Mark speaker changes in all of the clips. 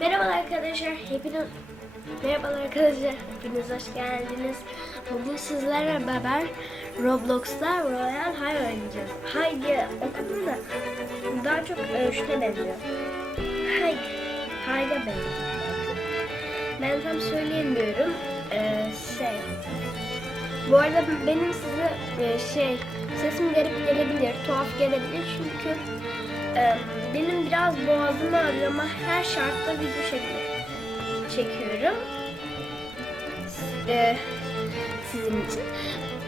Speaker 1: Merhabalar arkadaşlar, hepiniz Merhabalar arkadaşlar, hepiniz hoş geldiniz. Bugün sizlerle beraber Roblox'ta Royal High oynayacağız. High diye okudum da daha çok e, şuna benziyor. High, High'a benziyor. Ben tam söyleyemiyorum. Ee, şey, bu arada benim size e, şey sesim garip gelebilir, tuhaf gelebilir çünkü benim biraz boğazım ağrıyor ama her şartta video çekiyorum. çekiyorum. E, sizin için.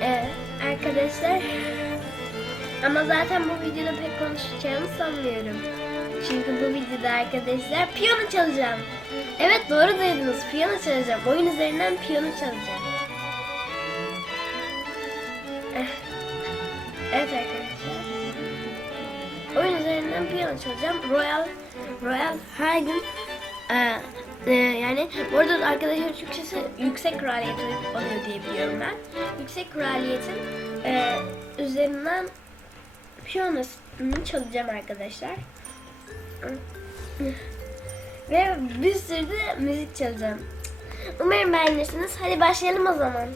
Speaker 1: E, arkadaşlar ama zaten bu videoda pek konuşacağımı sanmıyorum. Çünkü bu videoda arkadaşlar piyano çalacağım. Evet doğru duydunuz. Piyano çalacağım. Oyun üzerinden piyano çalacağım. Eh. Evet arkadaşlar. Piyano çalacağım. Royal Royal her gün e, e, yani bu arada arkadaşlar Türkçesi yüksek kraliyet oluyor diye biliyorum ben. Yüksek kraliyetin e, üzerinden piyanosunu çalacağım arkadaşlar. Ve bir sürü de müzik çalacağım. Umarım beğenirsiniz. Hadi başlayalım o zaman.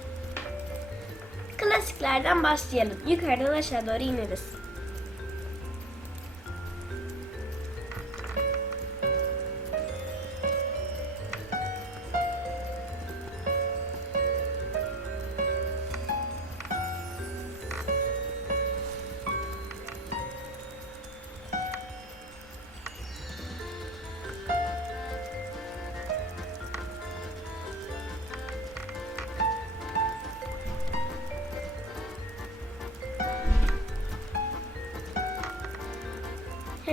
Speaker 1: Klasiklerden başlayalım. Yukarıdan aşağı doğru ineriz.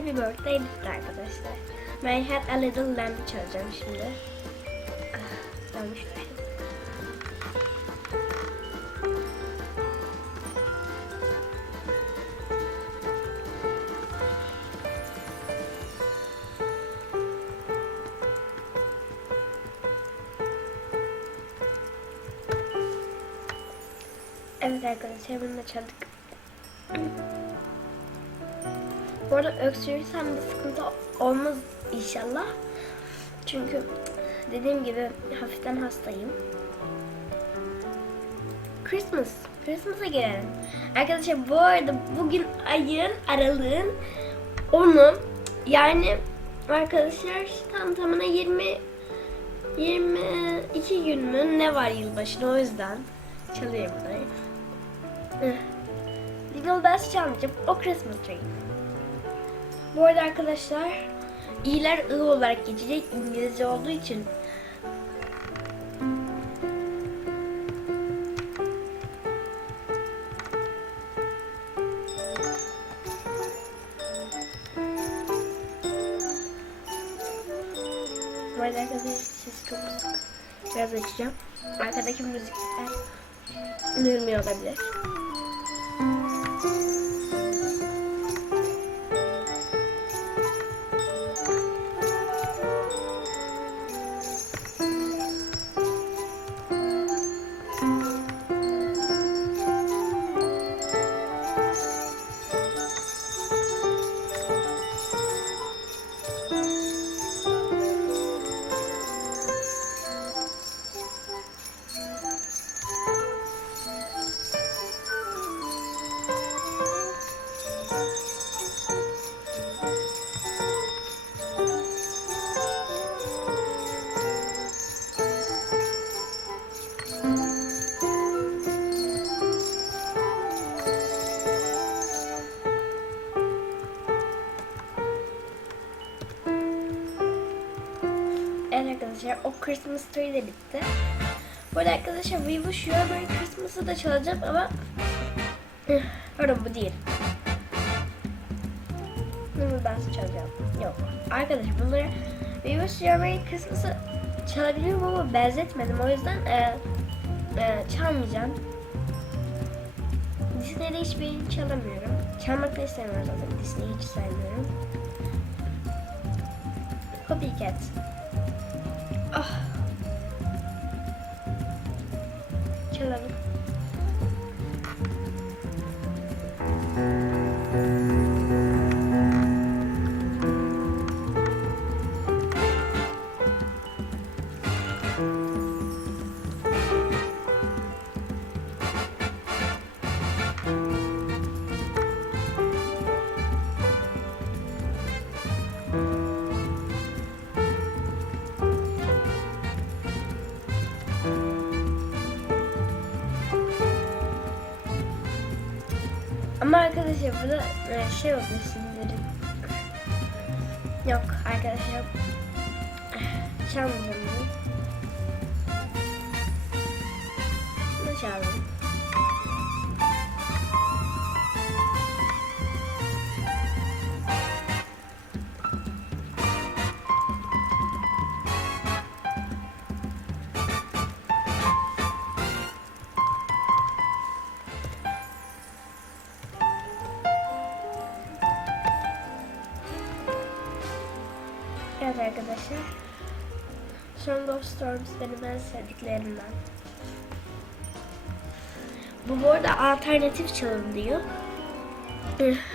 Speaker 1: Happy Birthday bitti arkadaşlar. My Had a Little Lamb çalacağım şimdi. Ah, şey. Evet arkadaşlar bunu da çaldık. Bu arada öksürürsem bir sıkıntı olmaz inşallah. Çünkü dediğim gibi hafiften hastayım. Christmas. Christmas'a gelelim. Arkadaşlar bu arada bugün ayın aralığın 10'u yani arkadaşlar tam tamına 20 22 gün mü ne var yılbaşına o yüzden çalıyorum burayı. Eh. Little Bells çalmayacağım. O Christmas Tree. Bu arada arkadaşlar iyiler ı olarak geçecek İngilizce olduğu için. Bu arada arkadaşlar ses çok. Biraz açacağım. Arkadaki müzikler duyulmuyor olabilir. Arkadaşlar o Christmas tree de bitti. Bu arada arkadaşlar We Wish You a Merry Christmas'ı da çalacağım ama Pardon bu değil. Bunu ben çalacağım. Yok. Arkadaşlar bunları We Wish You a Merry Christmas'ı çalabiliyorum ama benzetmedim. O yüzden e, e, çalmayacağım. Disney'de hiçbirini çalamıyorum. Çalmak da istemiyorum zaten. Disney'i hiç sevmiyorum. Copycat. Ah. Çalalım. Ama arkadaşlar burada e, şey oldu şimdi. Yok arkadaşlar. Çalmayacağım bunu. Bunu çalalım. Evet arkadaşlar. Song of Storms benim en sevdiklerimden. Bu bu arada alternatif çalım diyor.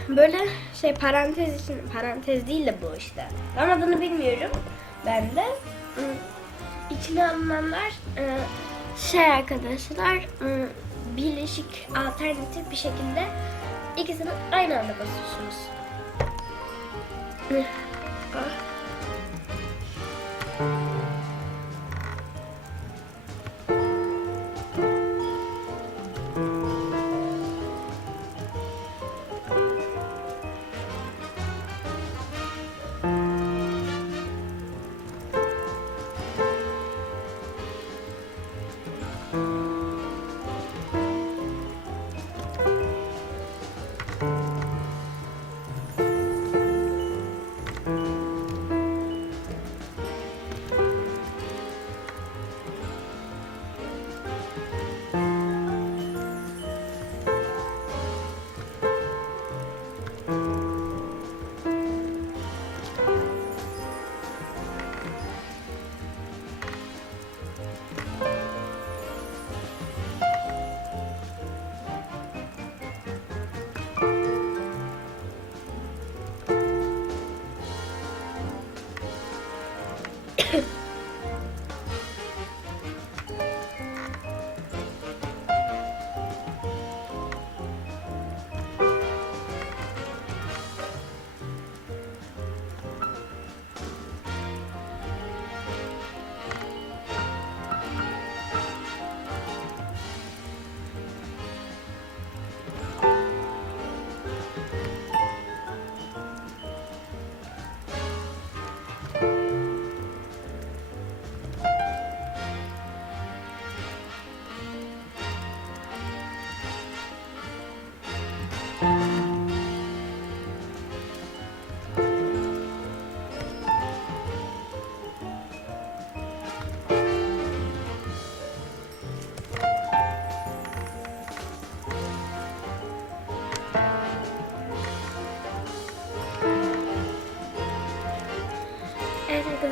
Speaker 1: Böyle şey parantez için parantez değil de bu işte. Ben adını bilmiyorum. Ben de Hmm, içine alınanlar e, şey arkadaşlar hmm, birleşik alternatif bir şekilde ikisini aynı anda basıyorsunuz. Ah.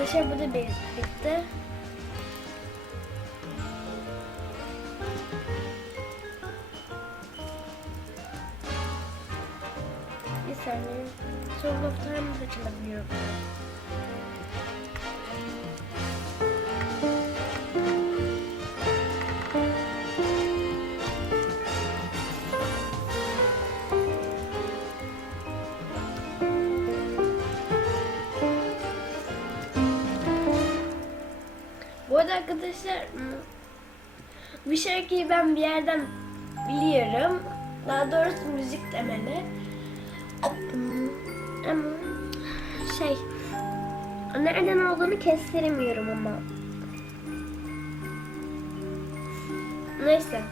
Speaker 1: Arkadaşlar bu da bitti. Bir saniye. Of Time da çalabiliyor. Arkadaşlar hmm, bu şarkıyı ben bir yerden biliyorum. Daha doğrusu müzik temeli. Hmm, Ama şey nereden olduğunu kestiremiyorum ama. Neyse.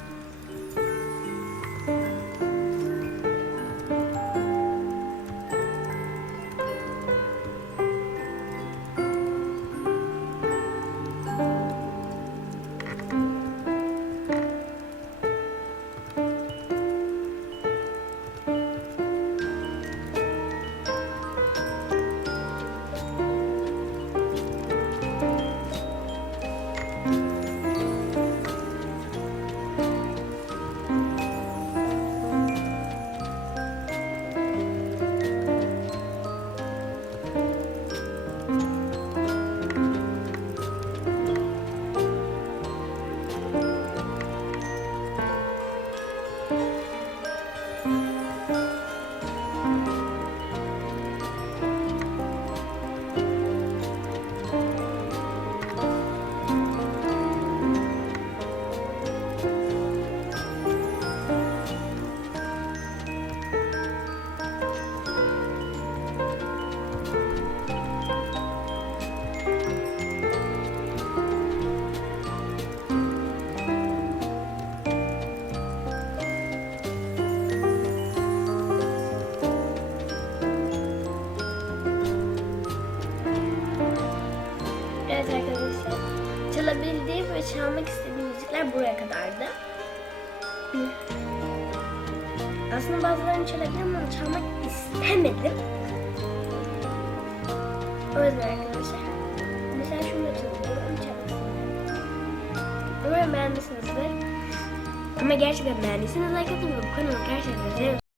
Speaker 1: Müzikler buraya kadardı. Aslında bazılarını çalabilirim ama çalmak istemedim. O yüzden arkadaşlar. Mesela şunu da çalıyorum. Umarım beğenmişsinizdir. Ama gerçekten beğendiyseniz like atın ve bu kanalı gerçekten